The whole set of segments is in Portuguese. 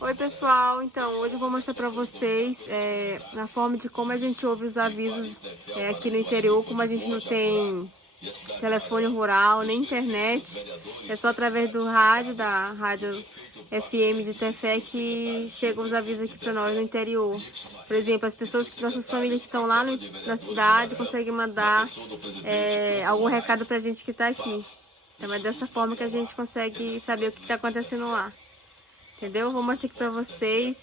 Oi pessoal, então hoje eu vou mostrar para vocês a forma de como a gente ouve os avisos aqui no interior, como a gente não tem telefone rural, nem internet, é só através do rádio, da rádio FM de Tefé que chegam os avisos aqui para nós no interior. Por exemplo, as pessoas, nossas famílias que estão lá na cidade conseguem mandar algum recado para a gente que está aqui. Então é dessa forma que a gente consegue saber o que está acontecendo lá. Entendeu? Vou mostrar aqui pra vocês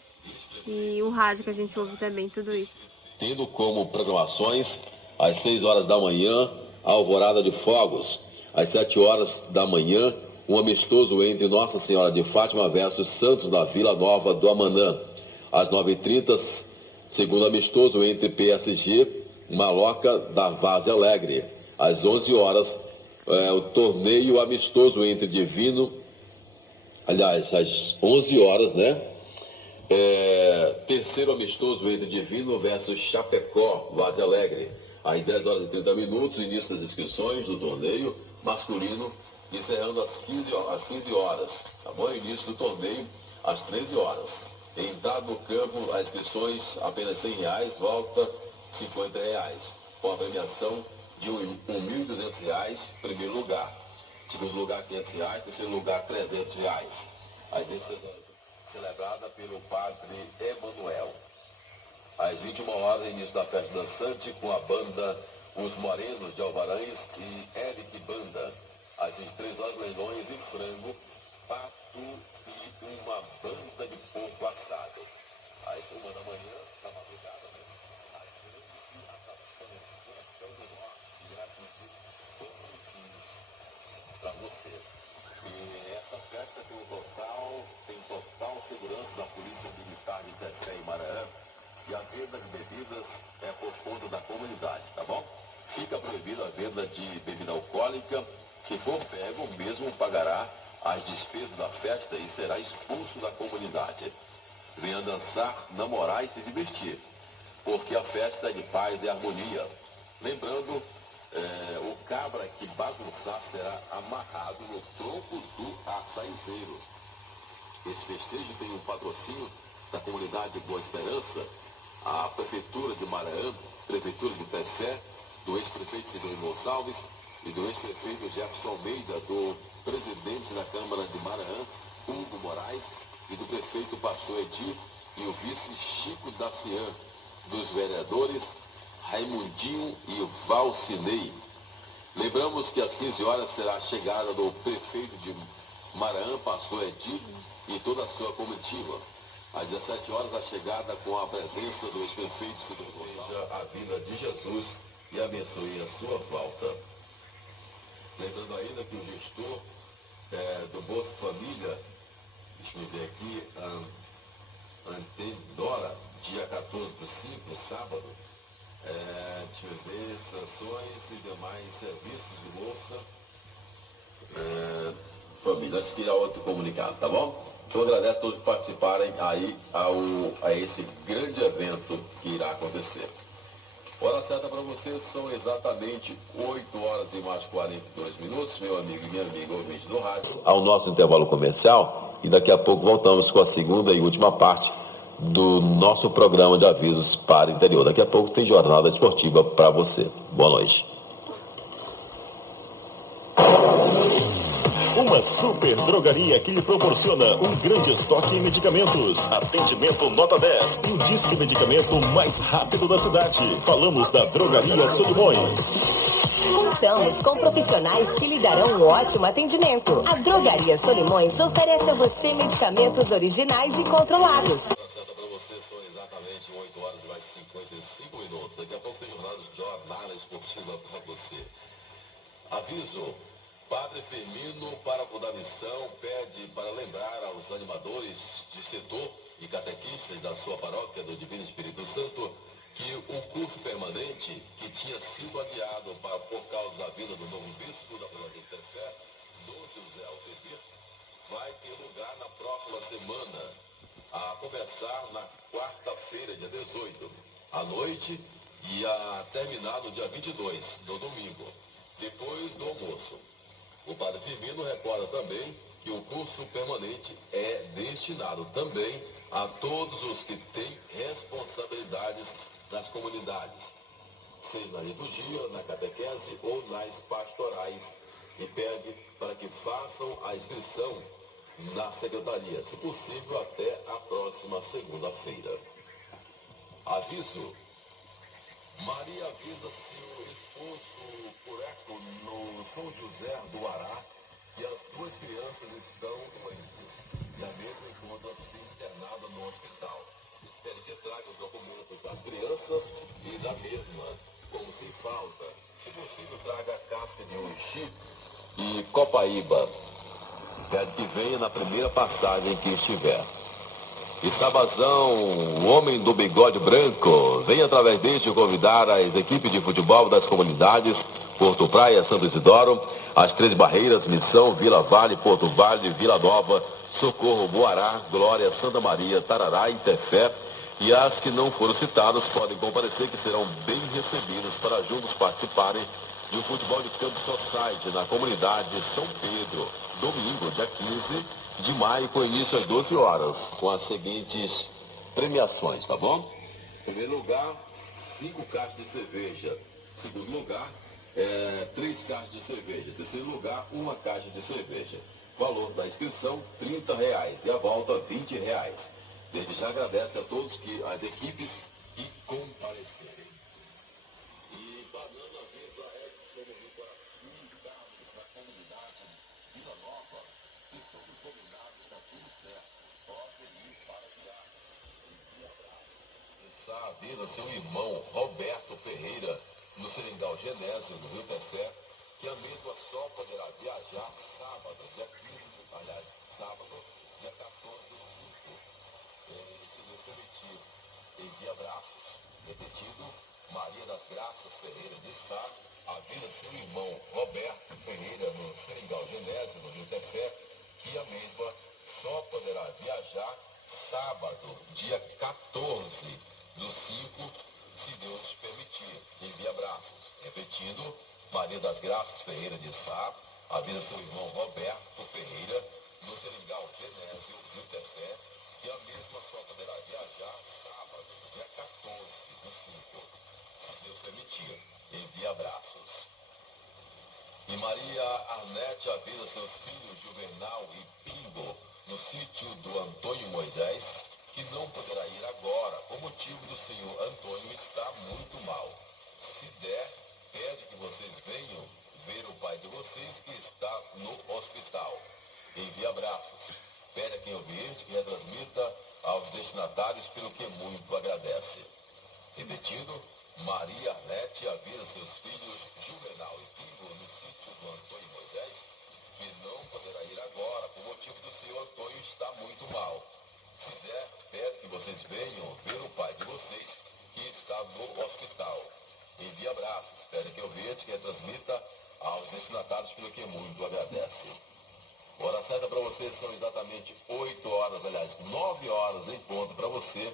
e o rádio que a gente ouve também, tudo isso. Tendo como programações, às 6 horas da manhã, a Alvorada de Fogos. Às 7 horas da manhã, um amistoso entre Nossa Senhora de Fátima versus Santos da Vila Nova do Amanã. Às 9h30, segundo amistoso entre PSG, Maloca da Várzea Alegre. Às 11 horas, o torneio amistoso entre Divino. Aliás, às 11 horas, né? Terceiro amistoso entre Divino versus Chapecó, Várzea Alegre. Às 10 horas e 30 minutos, início das inscrições do torneio masculino, encerrando às 15 horas. Tá bom? Início do torneio às 13 horas. Entrada no campo, as inscrições apenas R$100, volta R$50, com a premiação de R$1.200, primeiro lugar. Segundo lugar, R$500, terceiro lugar, R$300. A agência celebrada pelo padre Emanuel. Às 21 horas, início da festa dançante com a banda Os Morenos de Alvarães e Eric Banda. Às 23 horas, leilões e frango, pato e uma banda de porco assado. Às 1 da manhã, da madrugada, às 13 atrações do Furacão do Norte, gratuito, para você. E essa festa tem total segurança da Polícia Militar de Tefé e Maranhão, e a venda de bebidas é por conta da comunidade, tá bom? Fica proibida a venda de bebida alcoólica. Se for pego, o mesmo pagará as despesas da festa e será expulso da comunidade. Venha dançar, namorar e se divertir, porque a festa é de paz e harmonia. Lembrando, o cabra que bagunçar será amarrado no tronco do açaizeiro. Esse festejo tem um patrocínio da comunidade Boa Esperança, a Prefeitura de Maranhão, Prefeitura de Tefé, do ex-prefeito Sidney Gonçalves e do ex-prefeito Jefferson Almeida, do presidente da Câmara de Maranhão, Hugo Moraes, e do prefeito Pastor Edir e o vice Chico Dacian, dos vereadores Raimundinho e Valcinei. Lembramos que às 15 horas será a chegada do prefeito de Maranhão, Pastor Edir, e toda a sua comitiva. Às 17 horas, a chegada com a presença do ex-prefeito Sidney Gonçalves. A vida de Jesus e abençoe a sua volta. Lembrando ainda que o gestor do Bolsa Família, deixa eu ver aqui, Antendora, dia 14 do 5, sábado, deixa eu ver, sanções e demais serviços de bolsa. Família, acho que é outro comunicado, tá bom? Então agradeço a todos que participarem aí a esse grande evento que irá acontecer. Hora certa para vocês são exatamente 8 horas e mais 42 minutos, meu amigo e minha amiga ouvinte do rádio. Ao nosso intervalo comercial, e daqui a pouco voltamos com a segunda e última parte do nosso programa de avisos para o interior. Daqui a pouco tem jornada esportiva para você. Boa noite. Uma super drogaria que lhe proporciona um grande estoque em medicamentos. Atendimento nota 10 e o disque medicamento mais rápido da cidade. Falamos da Drogaria Solimões. Contamos com profissionais que lhe darão um ótimo atendimento. A Drogaria Solimões oferece a você medicamentos originais e controlados. Para você são exatamente 8 horas e mais 55 minutos. Daqui a pouco tem jornada esportiva para você. Aviso. Padre Firmino, para a missão, pede para lembrar aos animadores de setor e catequistas da sua paróquia do Divino Espírito Santo que o curso permanente que tinha sido adiado por causa da vida do novo bispo da Província de Tefé, Dom José Altedir, vai ter lugar na próxima semana, a começar na quarta-feira, dia 18, à noite, e a terminar no dia 22, no domingo, depois do almoço. O padre Firmino recorda também que o curso permanente é destinado também a todos os que têm responsabilidades nas comunidades, seja na liturgia, na catequese ou nas pastorais, e pede para que façam a inscrição na secretaria, se possível até a próxima segunda-feira. Aviso: Maria avisa seu esposo Cureco no São José do Ará que as duas crianças estão doentes e a mesma encontra-se internada no hospital. Pede que traga os documentos das crianças e da mesma, como sem falta. Se possível, traga a casca de uixi e copaíba. Pede que venha na primeira passagem que estiver. E Sabazão, o homem do bigode branco, vem através deste convidar as equipes de futebol das comunidades Porto Praia, Santo Isidoro, as Três Barreiras, Missão, Vila Vale, Porto Vale, Vila Nova, Socorro, Boará, Glória, Santa Maria, Tarará e Tefé. E as que não foram citadas podem comparecer, que serão bem recebidos para juntos participarem de um futebol de campo society na comunidade de São Pedro, domingo, dia 15 de maio, com início às 12 horas, com as seguintes premiações, tá bom? Em primeiro lugar, 5 caixas de cerveja. Segundo lugar, 3 caixas de cerveja. Terceiro lugar, 1 caixa de cerveja. Valor da inscrição, R$30 e a volta, R$20. Desde já agradece a todos as equipes que compareceram. E Banana Visa Edson do Coração, Carlos, da comunidade Vila Nova, que são combinados, está tudo certo. Pode ir para viar. E abraço. Pensar a vida seu irmão Roberto Ferreira, no Seringal Genésio, no Rio Tefé, que a mesma só poderá viajar sábado, dia 15, sábado, dia 14 do 5. Se Deus permitir, envie abraços. Repetido, Maria das Graças Ferreira de Sá, avisa seu irmão Roberto Ferreira, no Seringal Genésio, no Rio Tefé, que a mesma só poderá viajar sábado, dia 14 do 5, se Deus permitir. Envie abraços. Repetindo, Maria das Graças Ferreira de Sá, avisa seu irmão Roberto Ferreira, no Seringal Genésio, Rio Tefé, que a mesma só poderá viajar sábado, dia 14 do 5, se Deus permitir. Envie abraços. E Maria Arnete avisa seus filhos Juvenal e Pingo, no sítio do Antônio Moisés, que não poderá ir agora, por motivo do senhor Antônio estar muito mal. Se der, pede que vocês venham ver o pai de vocês, que está no hospital. Envie abraços. Pede a quem ouvir que retransmita aos destinatários, pelo que muito agradece. Repetindo, Maria Arnete avisa seus filhos Juvenal e Pingo, no sítio do Antônio Moisés, que não poderá ir agora, por motivo do senhor Antônio estar muito mal. Se der, pede que vocês venham ver o pai de vocês, que está no hospital. Envie abraços. Pede que eu veja, que retransmita aos destinatários, pelo que muito agradece. Hora certa para você são exatamente 8 horas, aliás, 9 horas em ponto para você,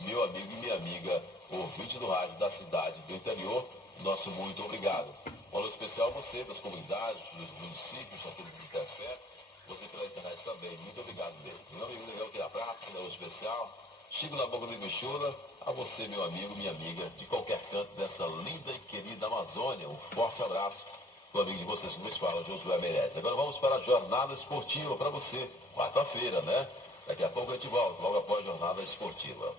meu amigo e minha amiga, ouvinte do rádio da cidade do interior. Nosso muito obrigado. Um alô especial a você, das comunidades, dos municípios, aqui do Tefé, você pela internet também. Muito obrigado mesmo. Meu amigo Leão, que abraço, que é um especial. Chico na boca do Michura, a você, meu amigo, minha amiga, de qualquer canto dessa linda e querida Amazônia. Um forte abraço do amigo de vocês que nos fala, Josué Meirelles. Agora vamos para a jornada esportiva para você. Quarta-feira, né? Daqui a pouco a gente volta, logo após a jornada esportiva.